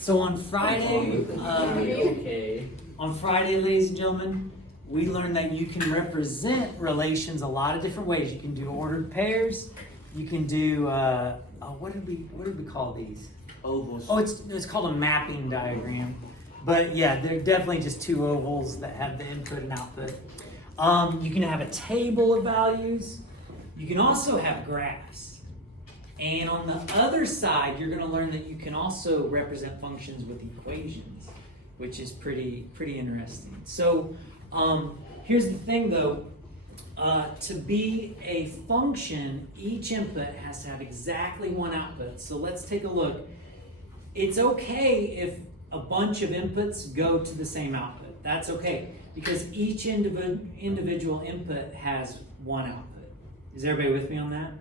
So on Friday, ladies and gentlemen, we learned that you can represent relations a lot of different ways. You can do ordered pairs. You can do what did we call these? Ovals. Oh, it's called a mapping diagram. But yeah, they're definitely just two ovals that have the input and output. You can have a table of values. You can also have graphs. And on the other side, you're going to learn that you can also represent functions with equations, which is pretty interesting. So here's the thing though. To be a function, each input has to have exactly one output. So let's take a look. It's okay if a bunch of inputs go to the same output. That's okay, because each individual input has one output. Is everybody with me on that?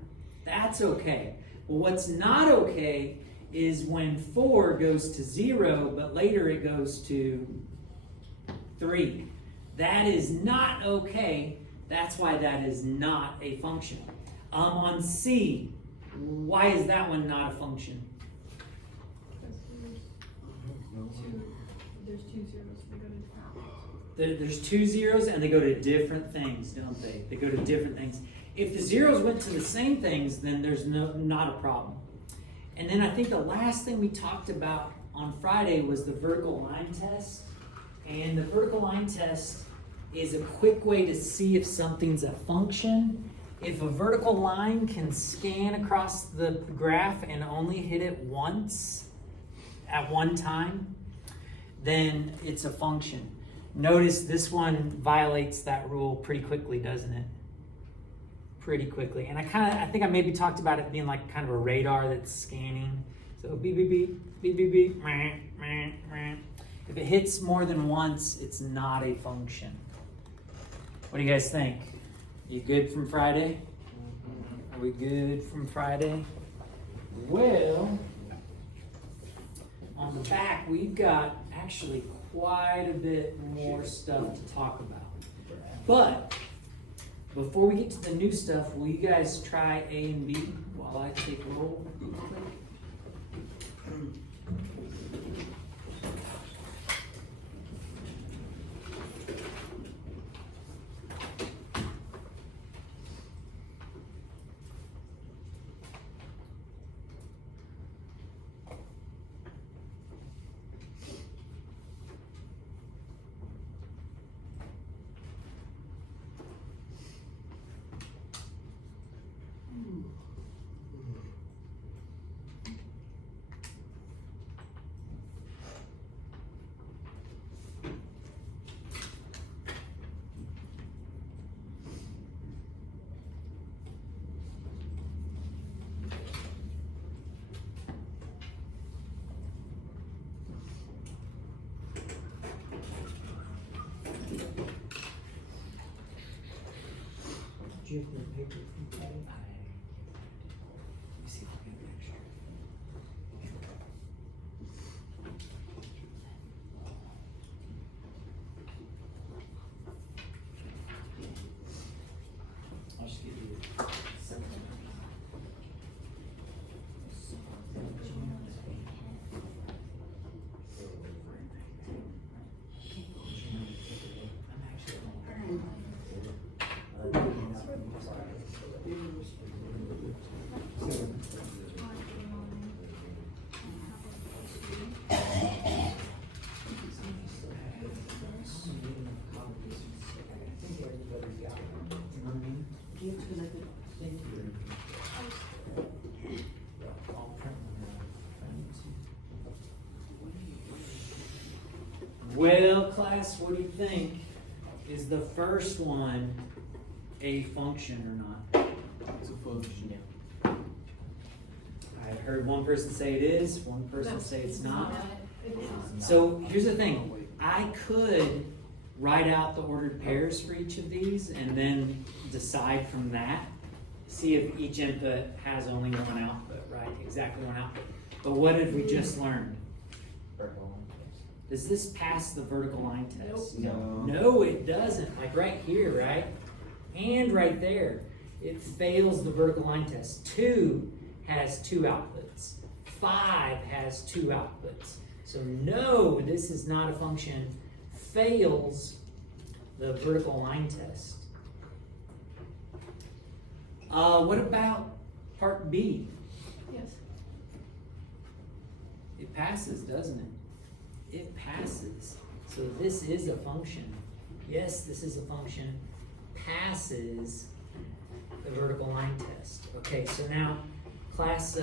That's okay. But what's not okay is when 4 goes to 0, but later it goes to 3. That is not okay. That's why that is not a function. On C, why is that one not a function? There's 2 zeros. They go to different. There's 2 zeros and they go to different things, don't they? They go to different things. If the zeros went to the not things, then there's not a problem. And then I think the last thing we talked about on Friday was the vertical line test. And the vertical line test is a quick way to see if something's a function. If a vertical line can scan across the graph and only hit it once at one time, then it's a function. Notice this one violates that rule pretty quickly, doesn't it? Pretty quickly. And I think I maybe talked about it being like kind of a radar that's scanning. So beep, beep, beep, beep, beep, beep, meh, meh, meh. If it hits more than once, it's not a function. What do you guys think? You good from Friday? Are we good from Friday? Well, on the back, we've got actually quite a bit more stuff to talk about. But before we get to the new stuff, will you guys try A and B while I take roll? Do you have the paper from Friday? Let me see if I can get an extra. I'll just give you something. Well, class, what do you think? Is the first one a function or not? It's a function. I heard one person say it is, one person say it's not. So here's the thing. I could write out the ordered pairs for each of these and then decide from that, see if each input has only one output, right? Exactly one output. But what did we just learn? Does this pass the vertical line test? No. No, it doesn't. Like right here, right? And right there. It fails the vertical line test. 2 has 2 outputs. 5 has 2 outputs. So no, this is not a function, fails the vertical line test. What about part B? Yes. It passes, doesn't it? It passes. So this is a function. Yes, this is a function. Passes the vertical line test. Okay, so now class,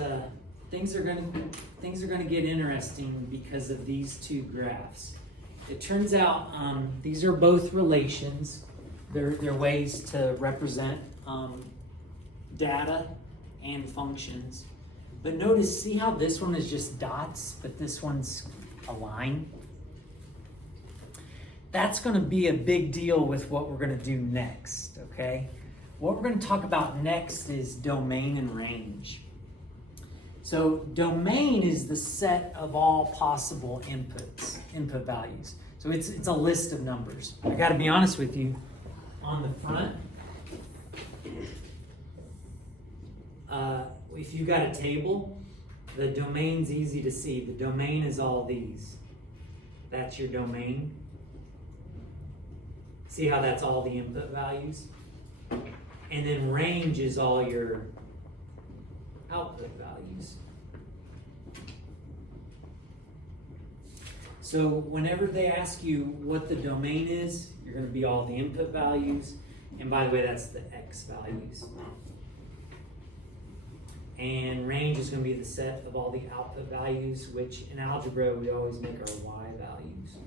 things are gonna get interesting because of these two graphs. It turns out these are both relations. They're ways to represent data and functions. But notice, see how this one is just dots, but this one's a line? That's going to be a big deal with what we're going to do next, okay? What we're going to talk about next is domain and range. So domain is the set of all possible input values. So it's a list of numbers. I got to be honest with you, on the front, if you got a table, the domain's easy to see. The domain is all these. That's your domain. See how that's all the input values? And then range is all your output values. So whenever they ask you what the domain is, you're going to be all the input values. And by the way, that's the X values. And range is going to be the set of all the output values, which in algebra we always make our Y values.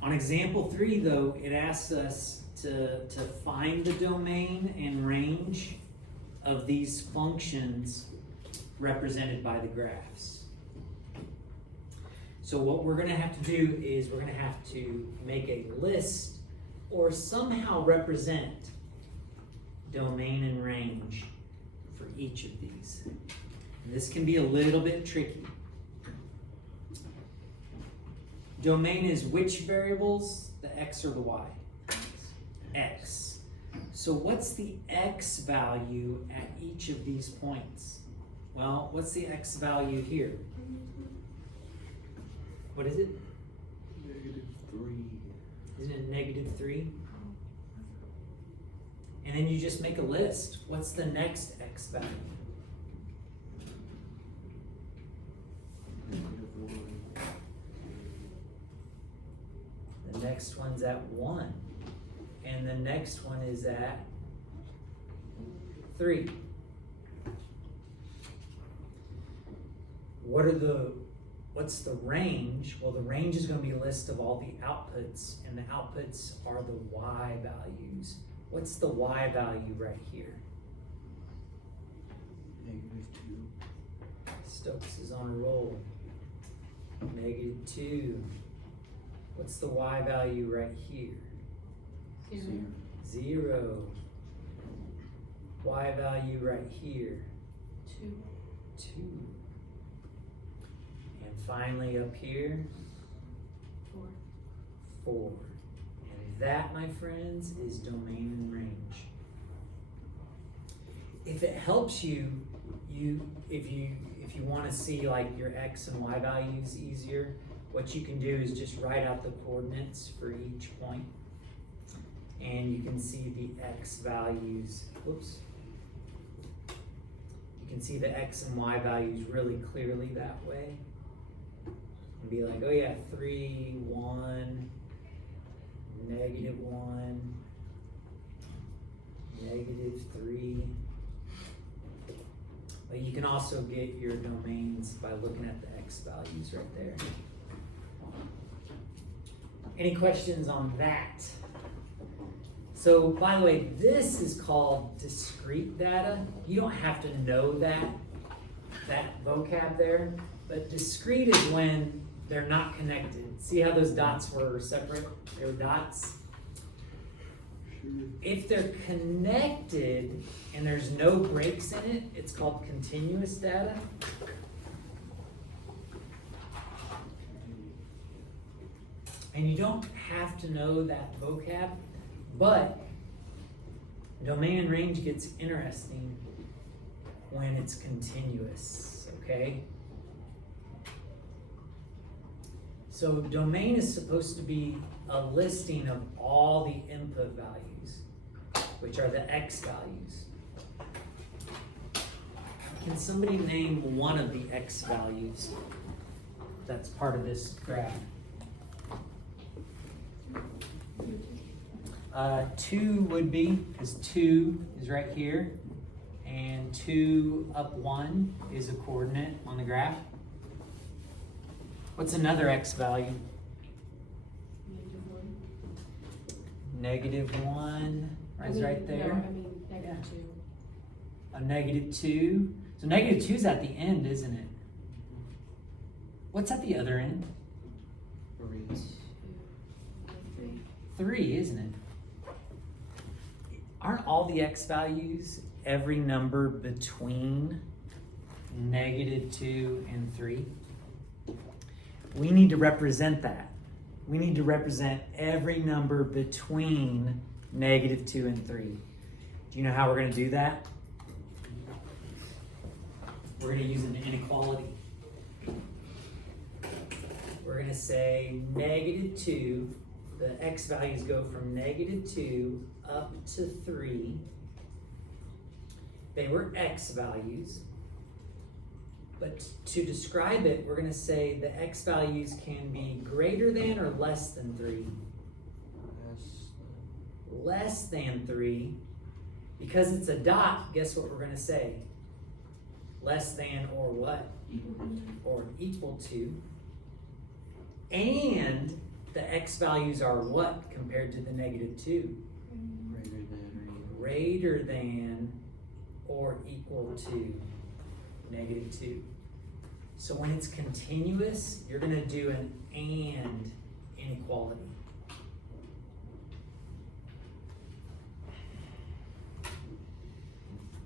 On example 3, though, it asks us to find the domain and range of these functions represented by the graphs. So what we're going to have to do is we're going to have to make a list or somehow represent domain and range for each of these. And this can be a little bit tricky. Domain is which variables? The X or the Y? X. So what's the X value at each of these points? Well, what's the X value here? What is it? -3. Isn't it -3? And then you just make a list. What's the next X value? -1. The next one's at 1. And the next one is at 3. What's the range? Well, the range is going to be a list of all the outputs, and the outputs are the Y values. What's the Y value right here? -2. Stokes is on a roll. -2. What's the Y value right here? 0. 0. Y value right here? 2. 2. And finally up here, 4. 4. And that, my friends, is domain and range. If it helps you, if you want to see like your X and Y values easier, what you can do is just write out the coordinates for each point. And you can see the X values, whoops. You can see the X and Y values really clearly that way. And be like, oh yeah, 3, 1, -1, -3. But you can also get your domains by looking at the X values right there. Any questions on that? So, by the way, this is called discrete data. You don't have to know that vocab there, but discrete is when they're not connected. See how those dots were separate? They were dots. If they're connected and there's no breaks in it, it's called continuous data. And you don't have to know that vocab, but domain and range gets interesting when it's continuous, okay? okay? So domain is supposed to be a listing of all the input values, which are the x values. Can somebody name one of the x values that's part of this graph? 2 would be, because 2 is right here, and 2 up 1 is a coordinate on the graph. What's another x value? -1, right there. No, I mean -2. A -2. So -2 is at the end, isn't it? What's at the other end? 3. 3, isn't it? Aren't all the x values every number between -2 and 3? We need to represent that. We need to represent every number between -2 and 3. Do you know how we're going to do that? We're going to use an inequality. We're going to say -2, the x values go from -2 up to 3. They were x values. But to describe it, we're going to say the x values can be greater than or less than 3. Less than 3. Because it's a dot, guess what we're going to say? Less than or what? Or equal to. And the x values are what compared to the -2? Greater than or equal to -2. So when it's continuous, you're going to do an and inequality.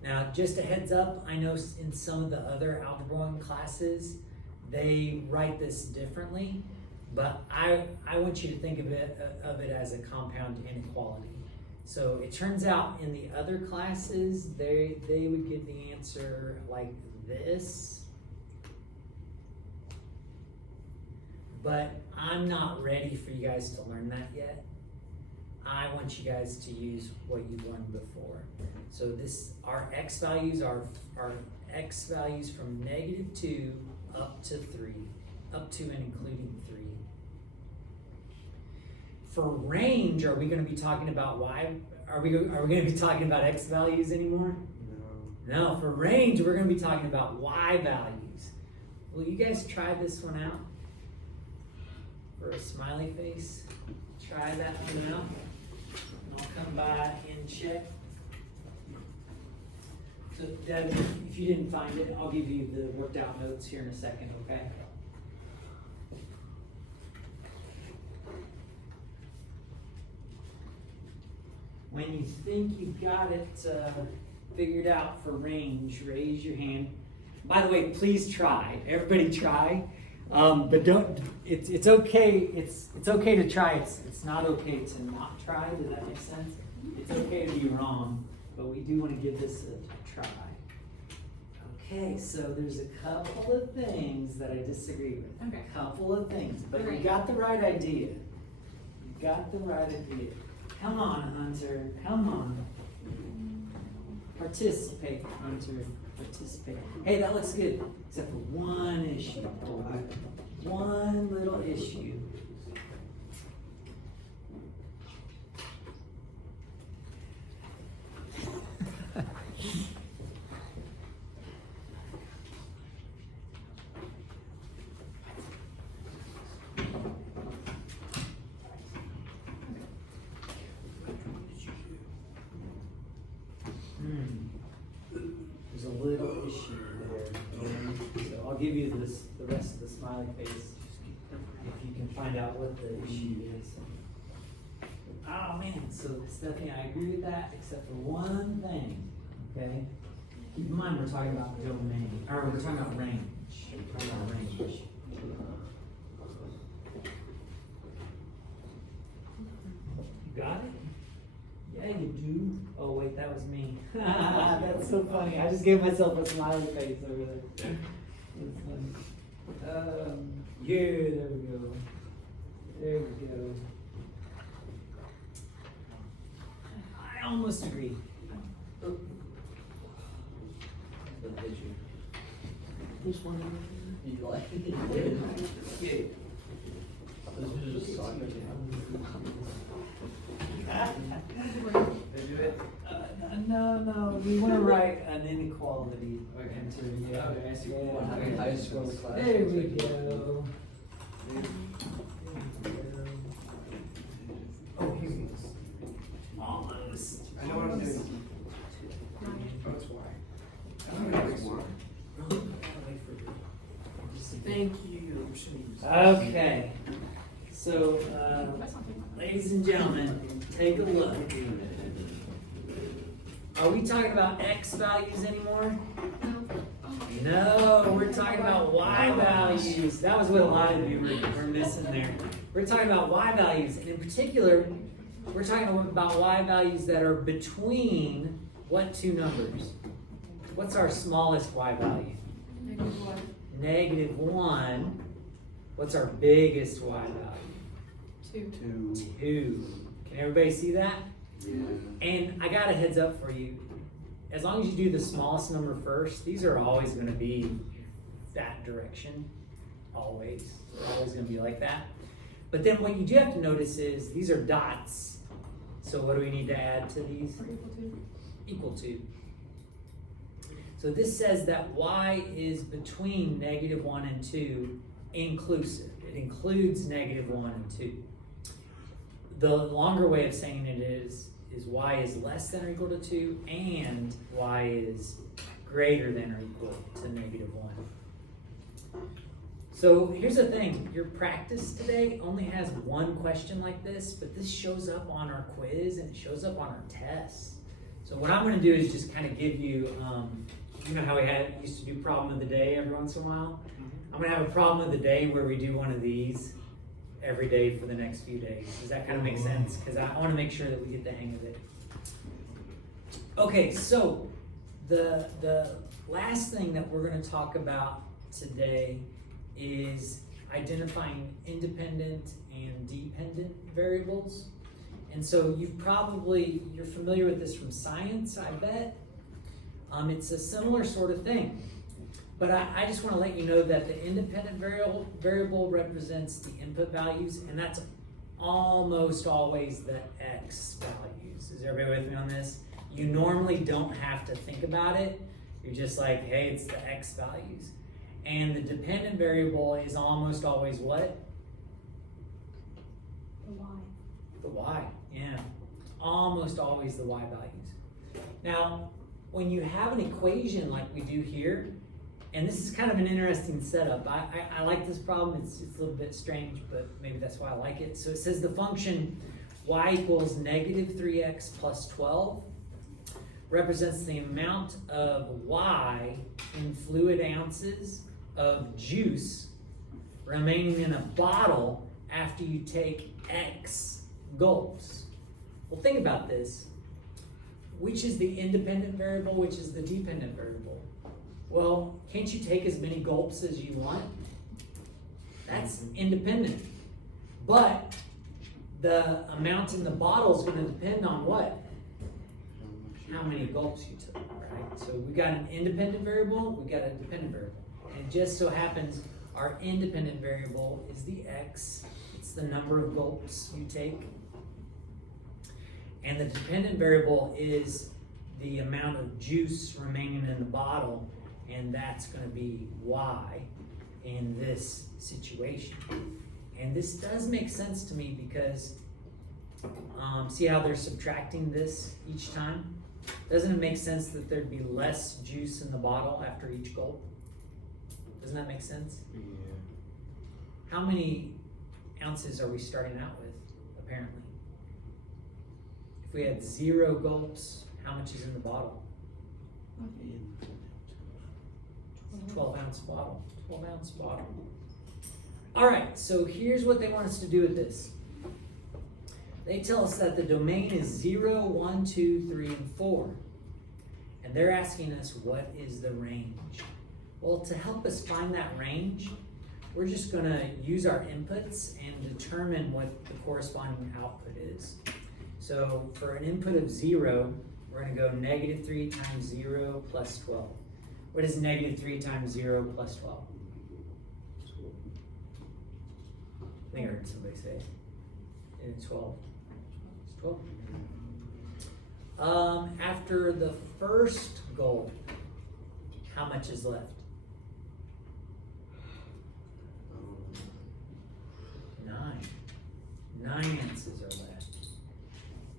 Now, just a heads up, I know in some of the other Algebra 1 classes, they write this differently, but I want you to think of it as a compound inequality. So it turns out in the other classes, they would get the answer like this. But I'm not ready for you guys to learn that yet. I want you guys to use what you've learned before. So our x values are x values from -2 up to 3, up to and including 3. For range, are we going to be talking about y? Are we going to be talking about x values anymore? No. For range, we're going to be talking about y values. Will you guys try this one out? For a smiley face, try that one out. And I'll come by and check. So, Deb, if you didn't find it, I'll give you the worked out notes here in a second, okay? When you think you've got it figured out for range, raise your hand. By the way, please try. Everybody try. But don't. It's okay. It's okay to try. It's not okay to not try. Does that make sense? It's okay to be wrong, but we do want to give this a try. Okay, so there's a couple of things that I disagree with. Okay. A couple of things, but you Great. got the right idea. You got the right idea. Come on, Hunter. Come on. Participate, Hunter. Participate. Hey, that looks good. Except for one issue. One little issue. There's a little issue there. So I'll give you the rest of the smiley face if you can find out what the issue is. Oh man, so Stephanie, I agree with that except for one thing, okay? Keep in mind we're talking about domain, or we're talking about range. We're talking about range. You got it? Yeah, you do. Oh wait, that was me. That's so funny. I just gave myself a smiley face over there. Yeah, there we go. There we go. I almost agree. This one. You like Yeah. This is just soccer. They do it? No, we want to write an inequality Okay. into, yeah. Okay, I see. Yeah. Having high school class. There we go. Oh, here it is. Almost. I know what I'm doing. Oh, it's why. I don't know it's why. Thank you. Okay, so, ladies and gentlemen, take a look. Are we talking about X values anymore? No, we're talking about Y values. That was what a lot of you were missing there. We're talking about Y values, and in particular, we're talking about Y values that are between what two numbers? What's our smallest Y value? -1. What's our biggest Y value? 2. 2. Can everybody see that? Yeah. And I got a heads up for you. As long as you do the smallest number first, these are always going to be that direction. Always. They're always going to be like that. But then what you do have to notice is these are dots. So what do we need to add to these? Equal to. So this says that Y is between -1 and 2 inclusive. It includes -1 and 2. The longer way of saying it is Y is less than or equal to 2 and Y is greater than or equal to -1. So here's the thing, your practice today only has one question like this, but this shows up on our quiz and it shows up on our tests. So what I'm gonna do is just kind of give you, you know how we used to do problem of the day every once in a while? I'm gonna have a problem of the day where we do one of these every day for the next few days. Does that kind of make sense? Because I want to make sure that we get the hang of it. Okay, so the last thing that we're going to talk about today is identifying independent and dependent variables. And so you're familiar with this from science, I bet. It's a similar sort of thing. But I just want to let you know that the independent variable represents the input values, and that's almost always the X values. Is everybody with me on this? You normally don't have to think about it. You're just like, hey, it's the X values. And the dependent variable is almost always what? The Y, yeah. Almost always the Y values. Now, when you have an equation like we do here, and this is kind of an interesting setup. I like this problem. It's a little bit strange, but maybe that's why I like it. So it says the function y equals -3x plus 12 represents the amount of y in fluid ounces of juice remaining in a bottle after you take x gulps. Well, think about this. Which is the independent variable? Which is the dependent variable? Well, can't you take as many gulps as you want? That's independent. But the amount in the bottle is going to depend on what? How many gulps you took, right? So we got an independent variable, we got a dependent variable. And it just so happens our independent variable is the x. It's the number of gulps you take. And the dependent variable is the amount of juice remaining in the bottle, and that's going to be y in this situation. And this does make sense to me because see how they're subtracting this each time? Doesn't it make sense that there'd be less juice in the bottle after each gulp? Doesn't that make sense? Yeah. How many ounces are we starting out with, apparently? If we had 0 gulps, how much is in the bottle? 12-ounce bottle. 12-ounce bottle. All right, so here's what they want us to do with this. They tell us that the domain is 0, 1, 2, 3, and 4. And they're asking us, what is the range? Well, to help us find that range, we're just gonna use our inputs and determine what the corresponding output is. So for an input of 0, we're gonna go -3 times 0 plus 12. What is -3 times 0 plus 12? I think I heard somebody say it. It's 12. It's 12. After the first gulp, how much is left? 9. 9 ounces are left.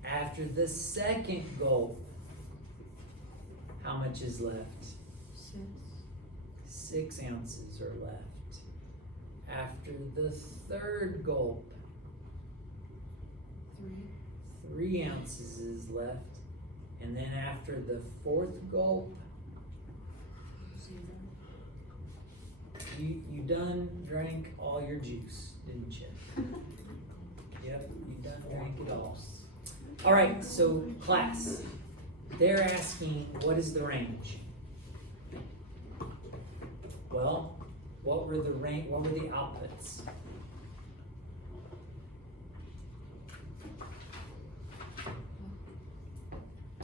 After the second gulp, how much is left? 6. 6 ounces are left. After the third gulp, 3. 3 ounces is left. And then after the fourth gulp, 0. you done drank all your juice, didn't you? Yep, you done drank it all. All right, so class, they're asking, what is the range? Well, what were the outputs?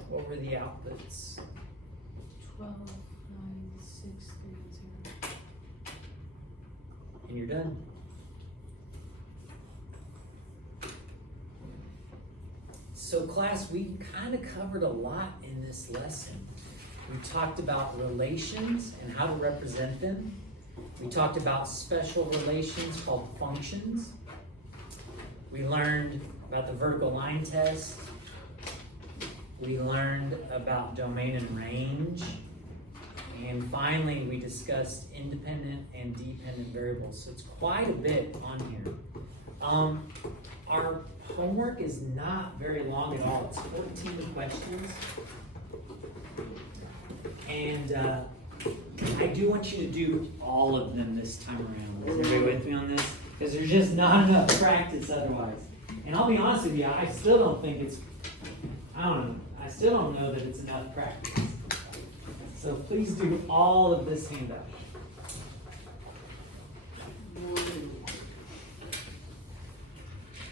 What were the outputs? 12, 9, 6, 3, 0. And you're done. So class, we kind of covered a lot in this lesson. We talked about relations and how to represent them. We talked about special relations called functions. We learned about the vertical line test. We learned about domain and range. And finally, we discussed independent and dependent variables. So it's quite a bit on here. Our homework is not very long at all. It's 14 questions. And I do want you to do all of them this time around. Is everybody with me on this? Because there's just not enough practice otherwise. And I'll be honest with you, I still don't think it's, I don't know, I still don't know that it's enough practice. So please do all of this handout.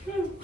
Woo.